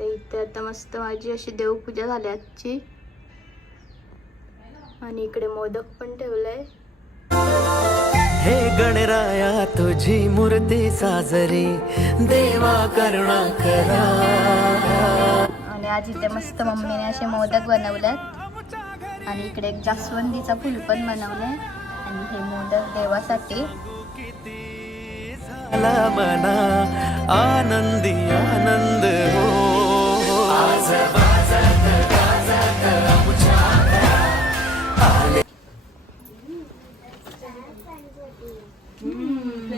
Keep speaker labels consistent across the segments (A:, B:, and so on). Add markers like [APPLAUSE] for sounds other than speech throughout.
A: तर इथे आता मस्त माझी अशी देवपूजा झाली आजची. आणि इकडे मोदक पण ठेवलंय.
B: हे गणराया तुझी मूर्ती साजरी. देवा करुणा करा.
A: आणि आज इथे मस्त मम्मीने असे मोदक बनवलेत. आणि इकडे एक जास्वंदीचा फुल पण बनवलंय. आणि हे मोदक देवासाठी.
B: झाला मना. आनंदी आनंद हो.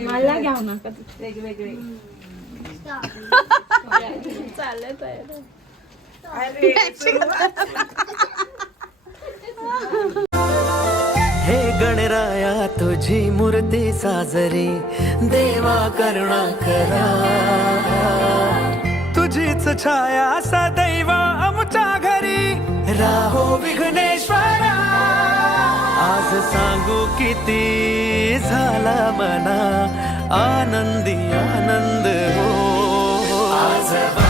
C: मला ना वेगवेगळे
A: चालत
B: हे गणराया तुझी मूर्ती साजरी देवा करुणा करा. तुझीच छाया सदैव आमच्या घरी. राहो विघ्नेश्वरा आज सांगू किती झाला मना. आनंदी आनंद हो. आज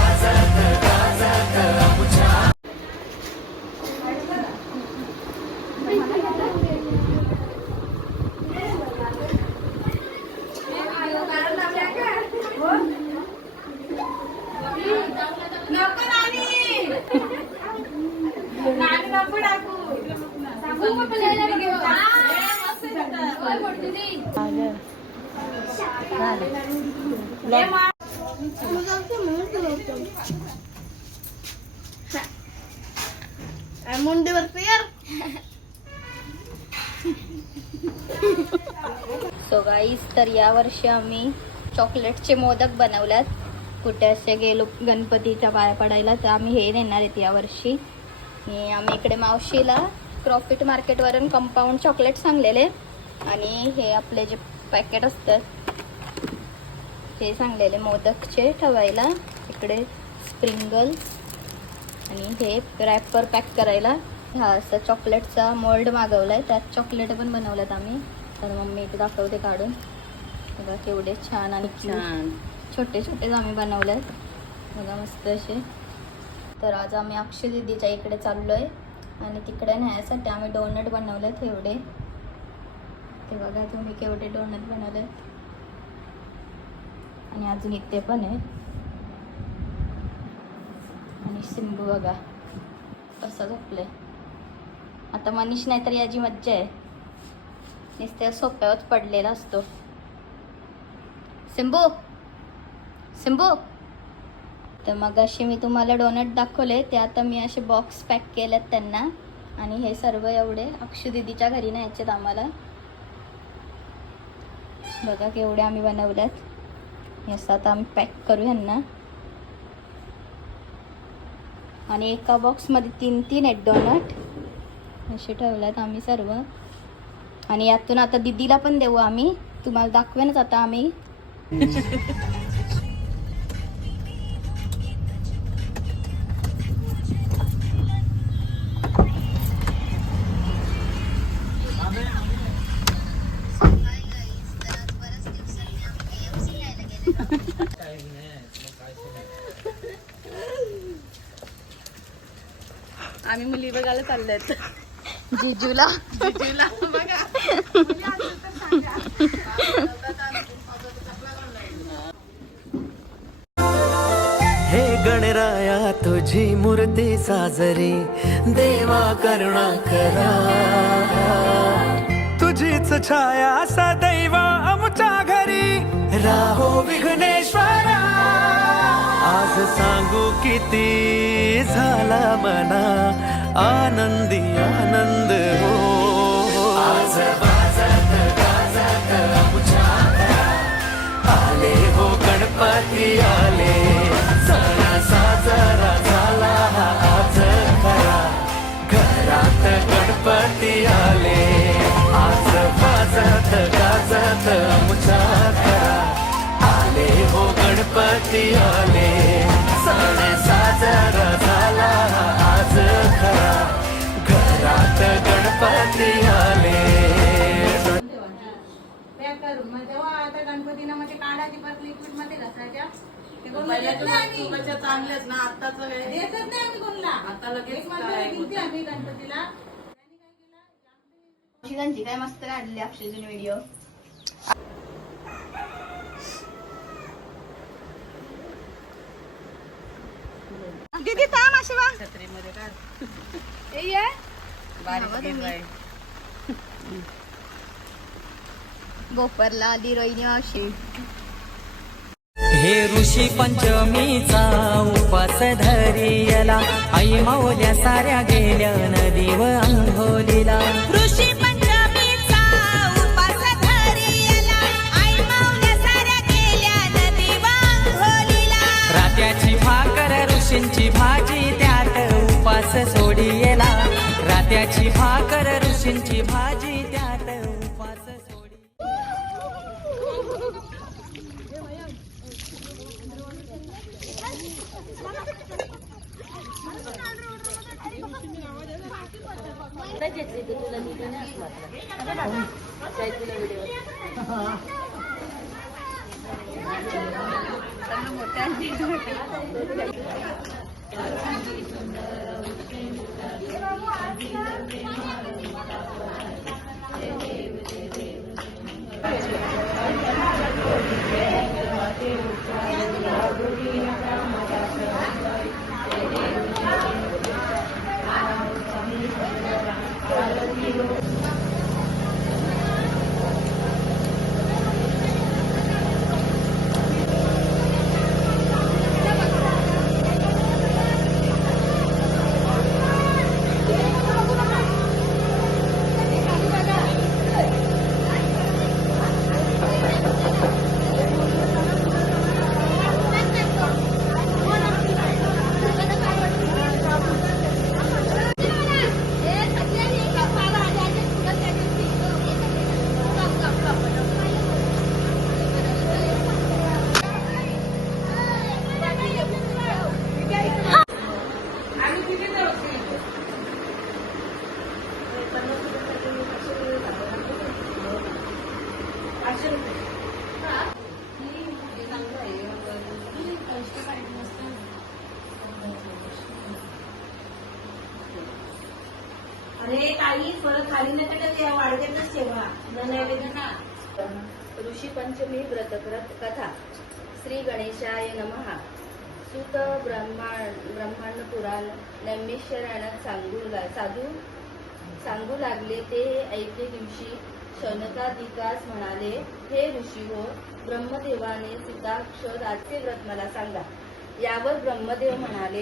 A: सो गाईस तर यावर्षी आम्ही चॉकलेटचे मोदक बनवल्यात. कुठे असे गेलो गणपतीच्या पाया पडायला तर आम्ही हे नेणार आहेत यावर्षी आणि आम्ही इकडे मावशीला प्रॉफिट मार्केटवरून कंपाऊंड चॉकलेट सांगलेले. आणि हे आपले जे पॅकेट असतात हे सांगलेले मोदकचे ठेवायला. इकडे स्प्रिंगल्स आणि हे रॅपर पॅक करायला. हा असं चॉकलेटचा मोल्ड मागवलाय. त्यात चॉकलेट पण बनवल्यात आम्ही. तर मम्मी इथे दाखवते काढून. बघा केवढे छान आणि छान. छोटे छोटेच आम्ही बनवलेत बघा मस्त असे. तर आज आम्ही अक्षय दिदीच्या इकडे चाललोय. आणि तिकडे न्यायसाठी आम्ही डोनट बनवलेत एवढे. ते बघा तुम्ही केवढे डोनट बनवलेत आणि अजून इथे पण आहे आणि सिंबू बघा कसं झोपले आता मनीष नाही तर याची मज्जा आहे. नुसत्या सोप्यावर पडलेला असतो. सिंबू सिंबू. तर मग असे मी तुम्हाला डोनट दाखवले ते आता मी असे बॉक्स पॅक केलेत त्यांना. आणि हे सर्व एवढे अक्षू दिदीच्या घरी न्यायचेत आम्हाला. बघा केवढे आम्ही बनवल्यात. हे असं आता आम्ही पॅक करू ह्यांना आणि एका बॉक्समध्ये तीन तीन आहेत डोनट असे ठेवल्यात आम्ही सर्व. आणि यातून आता दिदीला पण देऊ आम्ही. तुम्हाला दाखवेनच आता आम्ही. [LAUGHS]
C: आम्ही मुली बघायला चाललेत
A: जिजूला.
C: जिजूला बघा.
B: हे गणराया तुझी मूर्ती साजरी देवा करुणा करा. तुझीच छाया सदैव आमच्या घरी. राहो किती झाला मना? आनंदी आनंद हो आज गाजत आमच्या आले हो गणपती आले. सणा साजरा झाला आज खरा. घरात गणपती आले. आज वाजत गाजत आमच्या खरा आले हो गणपती आले.
C: आता गणपतीला म्हणजे काढायची परत लिक्विडमध्ये घासायच्या ना आताच देतच नाही आम्ही कोणला. आता लगेच काय होतं.
D: शिकांची काय मस्त काढली अक्षयजून व्हिडिओ
C: दीदी थांब अशी छत्रीमध्ये काढ. बारीक.
D: गोपरला आली रोहिणी मावशी.
E: हे ऋषी पंचमीचा उपास धरियला आई माऊल्या साऱ्या गेल्या नदीव अंघोलीला
F: ऋषी पंचमीचा उपास धरियला आई माऊल्या साऱ्या गेल्या नदी वांघोलीला
E: रात्याची भाकर ऋषींची भाजी त्यात उपास सोडियला. रात्याची भाकर ऋषींची भाजी एकदा घेतली तर तुला तिथे नाही वाटलं काही तुला व्हिडिओ मोठ्या
F: अरे काही परत खाली नका ते वाढत्यातच ठेवा नैवेद्य
D: ऋषी पंचमी व्रत व्रत कथा. श्री गणेशाय नमहा सुत ब्रह्मांड ब्रह्मांड पुराण नैमिषरायणात सांगू साधू सांगू लागले ते ऐके दिवशी. शनकाधिकास म्हणाले हे ऋषी हो ब्रह्मदेवाने सुताक्ष राजचे व्रत मला सांगा. यावर ब्रह्मदेव म्हणाले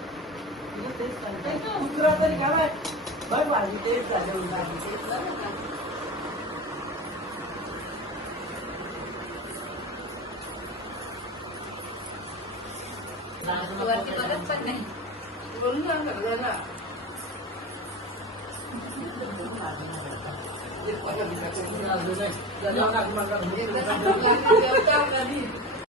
D: कुत्रा तरी झालं पण नाही बोलून जा घरगाला